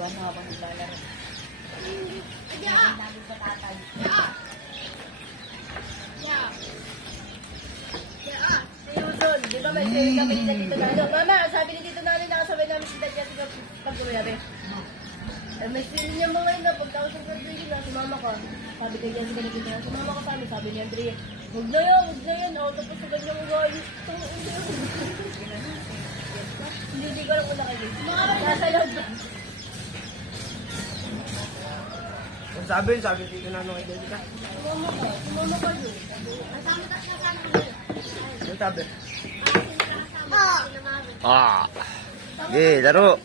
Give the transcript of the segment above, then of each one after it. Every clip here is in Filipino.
Tuwan na habang naglalaro. Nabi sa tatay. Di ba may sharing kami ni Tito Nano? Mama, sabi ni Tito Nano, nakasabay namin si Dad kasi pag-gumiyari. May sharing niya mga yun na, pagtapos ng birthday na, sumama ka. Sabi kay Jessica ni Tito Nano, sumama ka kami. Sabi ni Andrea, huwag na yan. O, tapos sa ganyan mo galit. Hindi ko lang una kayo. Nasa loob ba? Sabi dito na nung kay Jessica. Sumama ka yun. Yung sabi. Sige, laro.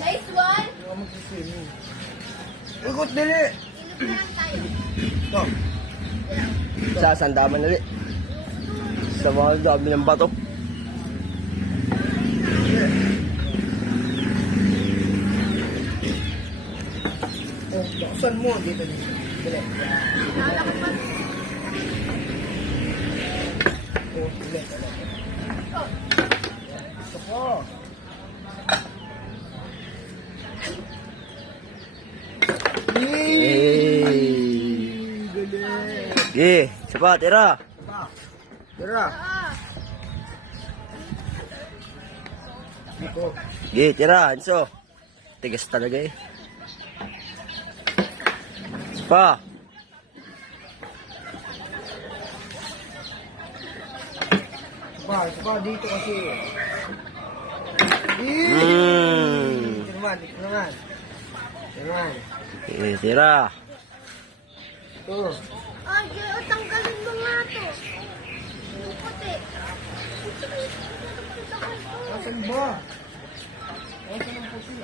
Nice one! Hindi ako mag-swimming. Ikot dili! Ito. Sa sandaman ulit. Sa mga dami ng bato. Oh, buksan mo. Dito. Dili. Oh, dili. Ito po. Sige, siapa, tira. Tira. Iko. Sige, tira, Hanso. Tigas talaga eh. Siapa? Ba, dito kasi. Hmm. Dito naman. Sige, tira. Ito. Ay, tanggalin mo nga to. Puti. Asan ba? Asan ang puti?